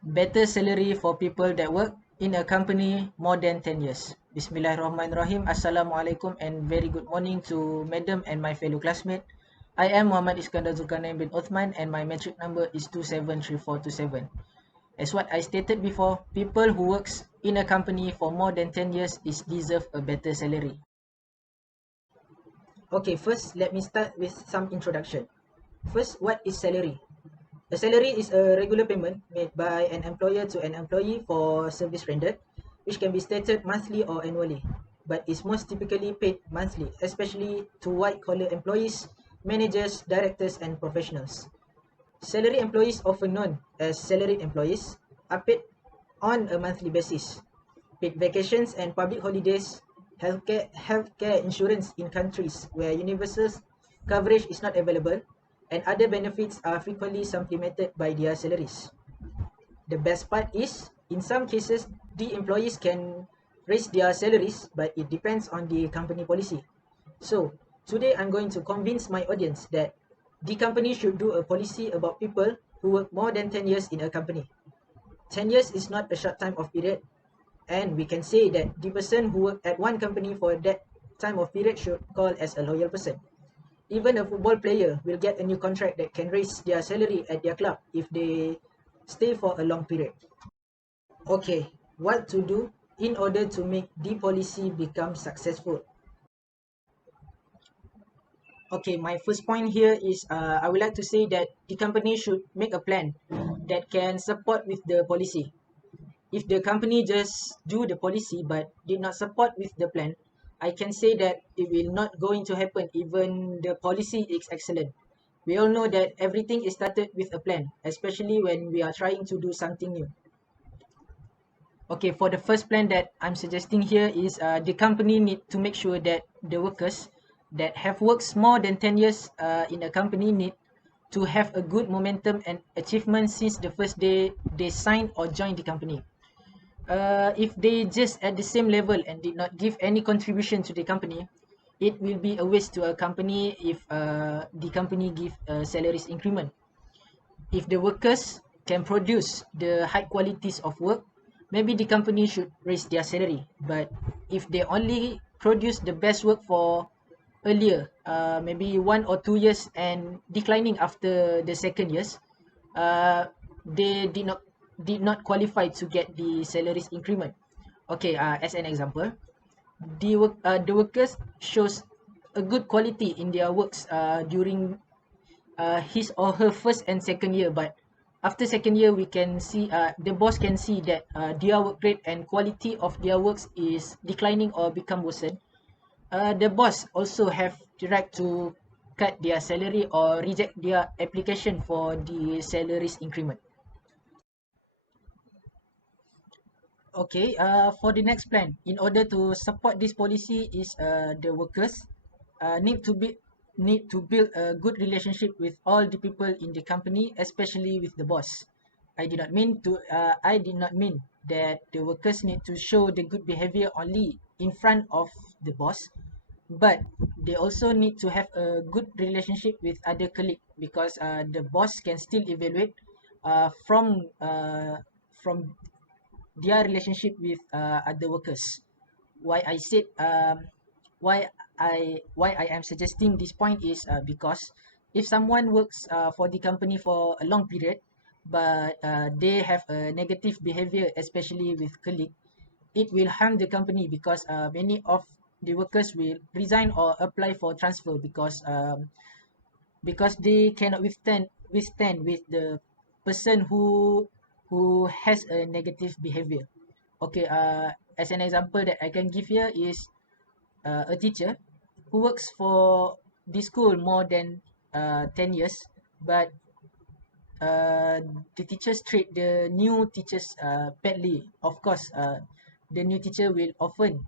Better salary for people that work in a company more than 10 years. Bismillahirrahmanirrahim. Assalamualaikum and very good morning to Madam and my fellow classmate. I am Muhammad Iskandar Zulkarnain bin Uthman and my metric number is 273427. As what I stated before, people who works in a company for more than 10 years is deserve a better salary. Okay, first let me start with some introduction. First, what is salary? A salary is a regular payment made by an employer to an employee for service rendered, which can be stated monthly or annually, but is most typically paid monthly, especially to white-collar employees, managers, directors, and professionals. Salary employees, often known as salaried employees, are paid on a monthly basis. Paid vacations and public holidays, healthcare insurance in countries where universal coverage is not available, and other benefits are frequently supplemented by their salaries. The best part is, in some cases, the employees can raise their salaries, but it depends on the company policy. So, today I'm going to convince my audience that the company should do a policy about people who work more than 10 years in a company. 10 years is not a short time of period, and we can say that the person who worked at one company for that time of period should call as a loyal person. Even a football player will get a new contract that can raise their salary at their club if they stay for a long period. Okay, what to do in order to make the policy become successful? Okay, my first point here is I would like to say that the company should make a plan that can support with the policy. If the company just do the policy but did not support with the plan, I can say that it will not going to happen even the policy is excellent. We all know that everything is started with a plan, especially when we are trying to do something new. Okay, for the first plan that I'm suggesting here is the company need to make sure that the workers that have worked more than 10 years in a company need to have a good momentum and achievement since the first day they signed or joined the company. If they just at the same level and did not give any contribution to the company, it will be a waste to a company if the company give a salaries increment. If the workers can produce the high qualities of work, maybe the company should raise their salary. But if they only produce the best work for earlier, maybe 1 or 2 years and declining after the second years, they did not qualify to get the salaries increment. Okay, as an example, the workers shows a good quality in their works during his or her first and second year, but after second year we can see the boss can see that their work rate and quality of their works is declining or become worsen. The boss also have the right to cut their salary or reject their application for the salaries increment. Okay, for the next plan, in order to support this policy is the workers need to build a good relationship with all the people in the company, especially with the boss. I did not mean that the workers need to show the good behavior only in front of the boss, but they also need to have a good relationship with other colleague because the boss can still evaluate uh, from uh, from their relationship with other workers. Why I said why I am suggesting this point is because if someone works for the company for a long period, but they have a negative behavior, especially with colleague, it will harm the company because many of the workers will resign or apply for transfer because they cannot withstand with the person who has a negative behavior. Okay, as an example that I can give here is a teacher who works for the school more than 10 years, but uh, the teachers treat the new teachers badly. Of course, the new teacher will often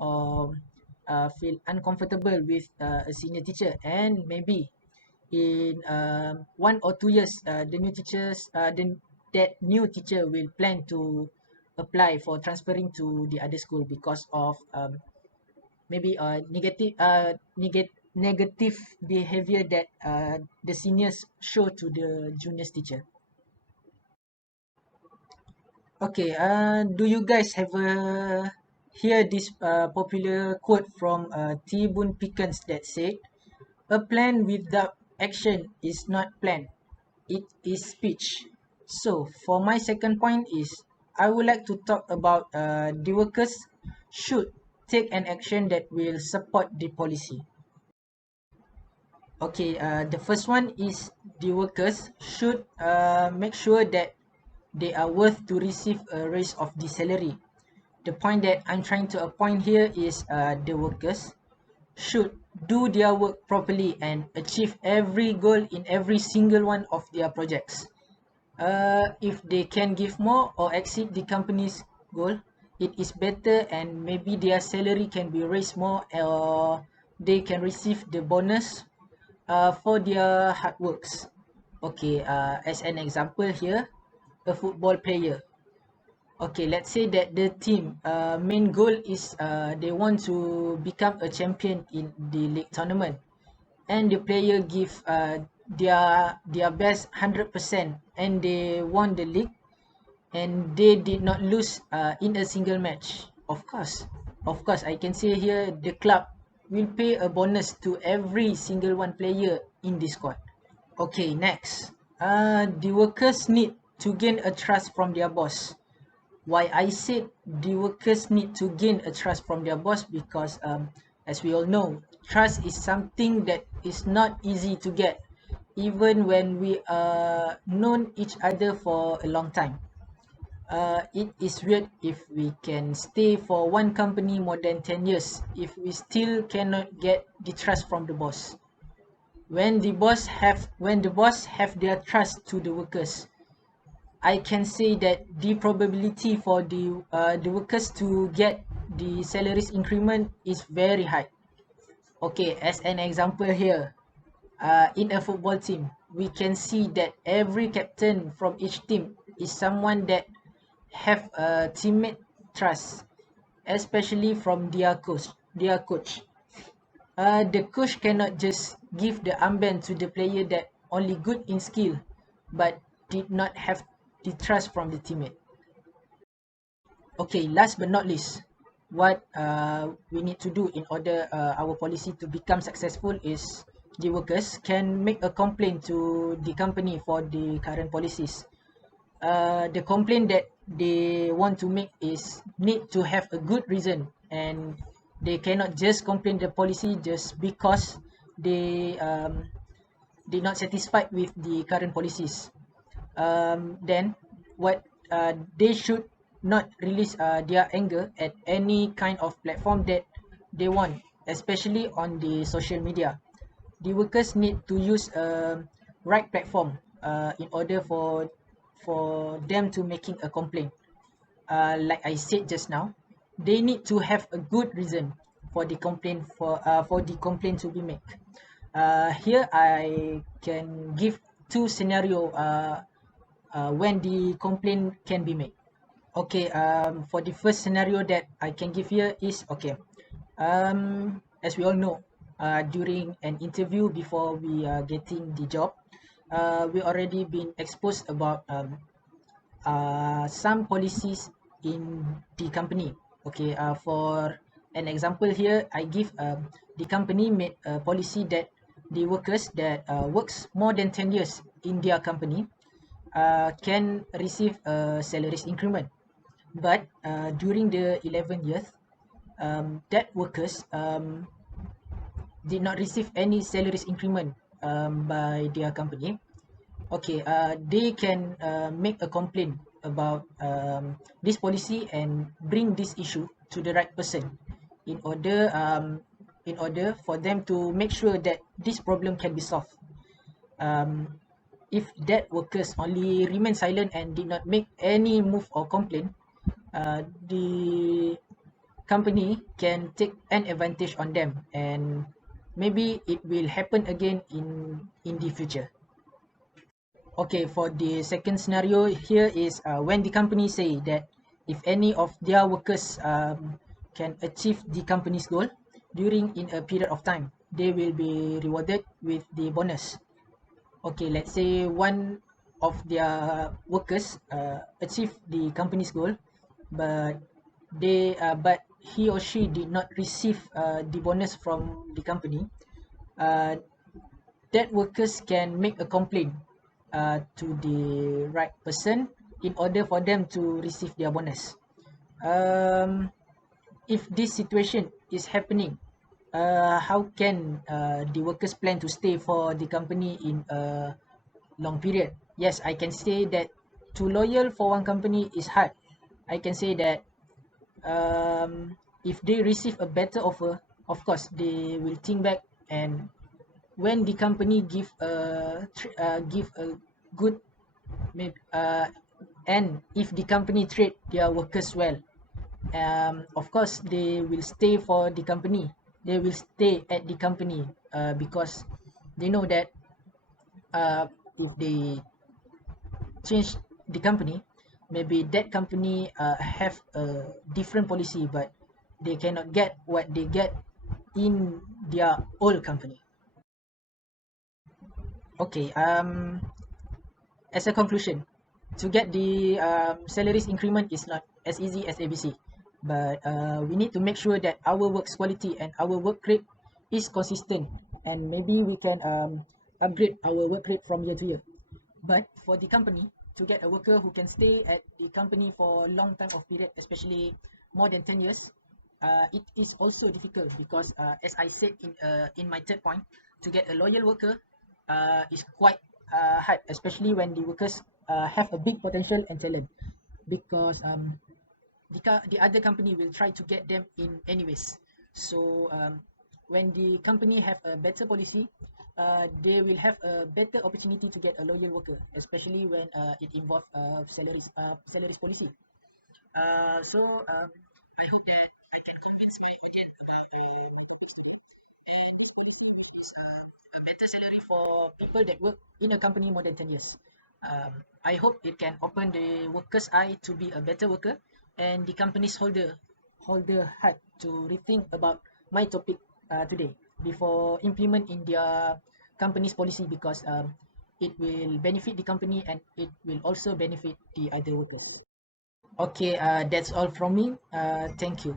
um, feel uncomfortable with a senior teacher, and maybe in 1 or 2 years, that new teacher will plan to apply for transferring to the other school because of maybe negative behavior that the seniors show to the juniors teacher. Okay, do you guys have hear this popular quote from T. Boone Pickens that said, "A plan without action is not plan, it is speech." So, for my second point is, I would like to talk about the workers should take an action that will support the policy. Okay, the first one is the workers should make sure that they are worth to receive a raise of the salary. The point that I'm trying to appoint here is the workers should do their work properly and achieve every goal in every single one of their projects. If they can give more or exceed the company's goal, it is better, and maybe their salary can be raised more, or they can receive the bonus for their hard works. Okay, as an example here, a football player. Okay, let's say that the team main goal is they want to become a champion in the league tournament, and the player give their best 100%, and they won the league, and they did not lose in a single match. Of course, I can say here the club will pay a bonus to every single one player in the squad. Okay, next. The workers need to gain a trust from their boss. Why I said the workers need to gain a trust from their boss, because as we all know, trust is something that is not easy to get, even when we known each other for a long time. It is weird if we can stay for one company more than 10 years if we still cannot get the trust from the boss. When the boss have their trust to the workers, I can say that the probability for the workers to get the salaries increment is very high. Okay, as an example here, in a football team, we can see that every captain from each team is someone that have a teammate trust, especially from their coach. The coach cannot just give the armband to the player that only good in skill, but did not have the trust from the teammate. Okay, last but not least, what we need to do in order our policy to become successful is the workers can make a complaint to the company for the current policies. The complaint that they want to make is need to have a good reason, and they cannot just complain the policy just because they did not satisfied with the current policies. Then what they should not release their anger at any kind of platform that they want, especially on the social media. The workers need to use a right platform in order for them to making a complaint. Like I said just now, they need to have a good reason for the complaint to be made. Here I can give two scenario when the complaint can be made. Okay, for the first scenario that I can give here is, okay. As we all know, during an interview before we are getting the job, we already been exposed about some policies in the company. Okay, for an example here, I give the company made a policy that the workers that works more than 10 years in their company can receive a salaries increment. But during the 11 years, that workers did not receive any salaries increment by their company. Okay, they can make a complaint about this policy and bring this issue to the right person in order um, in order for them to make sure that this problem can be solved. Um, if that workers only remain silent and did not make any move or complaint, the company can take an advantage on them, and maybe it will happen again in the future. Okay, for the second scenario here is when the company say that if any of their workers can achieve the company's goal during in a period of time, they will be rewarded with the bonus. Okay, let's say one of their workers achieve the company's goal, but but he or she did not receive the bonus from the company, uh, that workers can make a complaint to the right person in order for them to receive their bonus. Um, if this situation is happening, how can the workers plan to stay for the company in a long period? Yes, I can say that to loyal for one company is hard. I can say that if they receive a better offer, of course they will think back, and when the company give a good and if the company treat their workers well, of course they will stay for the company, they will stay at the company because they know that if they change the company, maybe that company have a different policy, but they cannot get what they get in their old company. Okay, as a conclusion, to get the salaries increment is not as easy as ABC, but we need to make sure that our work's quality and our work rate is consistent, and maybe we can upgrade our work rate from year to year. But for the company to get a worker who can stay at the company for a long time of period, especially more than 10 years, it is also difficult because, as I said in my third point, to get a loyal worker is quite hard, especially when the workers have a big potential and talent, because the other company will try to get them in anyways. So when the company have a better policy, they will have a better opportunity to get a loyal worker, especially when it involves salaries policy. So I hope that I can convince my audience about the is a better salary for people that work in a company more than 10 years. I hope it can open the worker's eye to be a better worker, and the company's holder heart to rethink about my topic today before implement in their company's policy, because it will benefit the company and it will also benefit the other workers. Okay, that's all from me. Thank you.